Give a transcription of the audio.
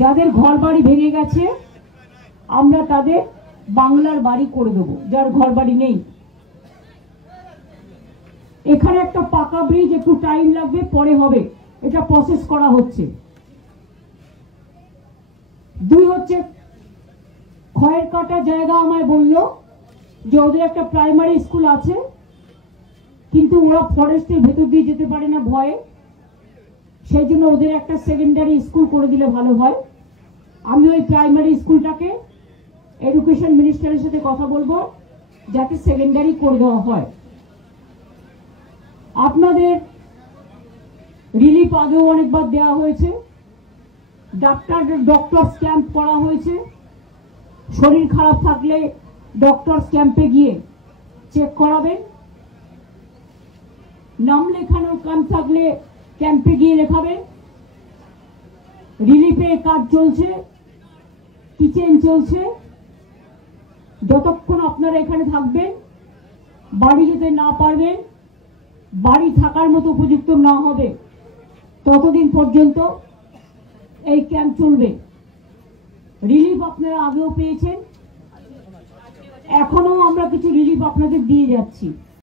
যাদের ঘর বাড়ি ভেঙে গেছে আমরা তাদের বাংলার বাড়ি করে দেব, যার ঘর বাড়ি নেই। এখানে একটা পাকা ব্রিজ, একটু টাইম লাগবে, পরে হবে, এটা প্রসেস করা হচ্ছে। দুই হচ্ছে, খয়ের কাটা জায়গা আমায় বলল যে ওদের একটা প্রাইমারি স্কুল আছে, কিন্তু ওরা ফরেস্টের ভেতর দিয়ে যেতে পারে না ভয়ে, সেই জন্য ওদের একটা সেকেন্ডারি স্কুল করে দিলে ভালো হয়। আমি ওই প্রাইমারি স্কুলটাকে এডুকেশন মিনিস্টারের সাথে কথা বলবো যাতে সেকেন্ডারি করে দেওয়া হয়। আপনাদের রিলিফ আগেও অনেকবার দেওয়া হয়েছে, ডক্টর ক্যাম্প করা হয়েছে। শরীর খারাপ থাকলে ডক্টর ক্যাম্পে গিয়ে চেক করাবেন, নাম লেখানোর কাম থাকলে ক্যাম্পে গিয়ে লেখাবেন। রিলিফের কাজ চলছে, কিচেন চলছে। যতক্ষণ আপনারা এখানে থাকবেন, বাড়ি যেতে না পারবেন, বাড়ি থাকার মতো উপযুক্ত না হবে, ততদিন পর্যন্ত এই ক্যাম্প চলবে। রিলিফ আপনারা আগেও পেয়েছেন, এখনো আমরা কিছু রিলিফ আপনাদের দিয়ে যাচ্ছি।